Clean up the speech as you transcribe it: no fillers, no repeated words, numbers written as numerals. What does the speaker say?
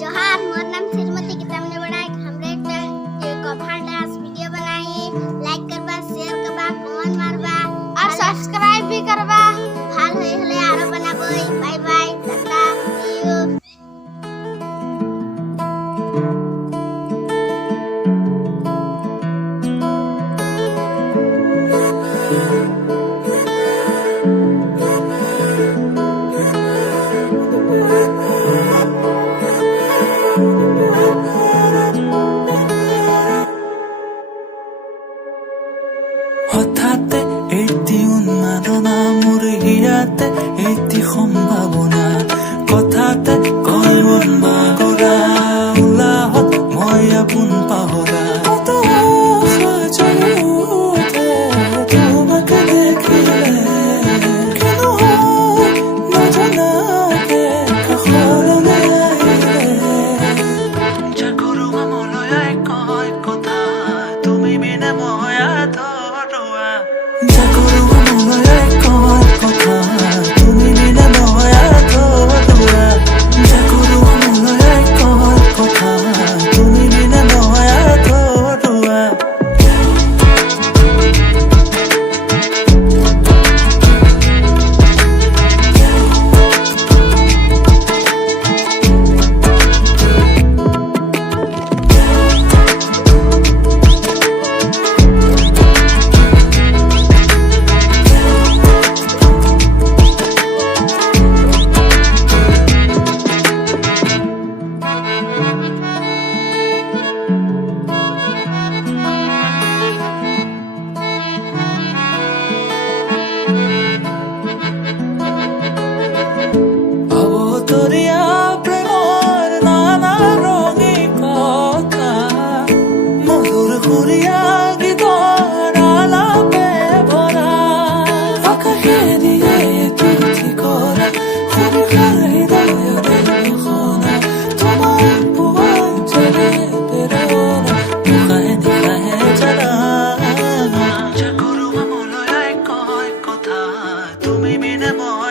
जोहार, मोर नाम श्रीमती कितामने बड़ा हमरे कॉफर डांस वीडियो बनाई। लाइक करबा, शेयर करबा, कमेंट मारबा और सब्सक्राइब भी करबा। ভাল হয়ে হলে আরো বানাবই। Bye bye, tata, see you। হঠাতে এটি উন্মাদনা মোৰ হিয়াতে এটি সম্ভাৱনা কথাতে কয় মন বাগৰা উলাহত মই আপোন পাহৰা তোমাকে দেখিলে কেন নজনাকে কাষলৈ আহিলে জাগৰুৱা মনলৈ কয় কথা তুমি বিনে মই আধৰুৱা জাগৰুৱা মনলৈ কয় কথা তুমি বিনে মই আধৰুৱা জাগৰুৱা মনলৈ কয় কথা তুমি বিনে মই আধৰুৱা অবতৰীয়া প্ৰেমৰ নানা ৰঙী কথা মধুৰ সুৰীয়া গীতৰ আলাপে ভৰা আকাশে দিয়ে তুতি কৰা সুৰকাৰ হৃদয়ৰে শুনা তোমাৰ পোৱাৰ যেনে প্ৰেৰণা মুখাহে নিশাহে জানা জাগৰুৱা মনলৈ কয় কথা তুমি বিনে মই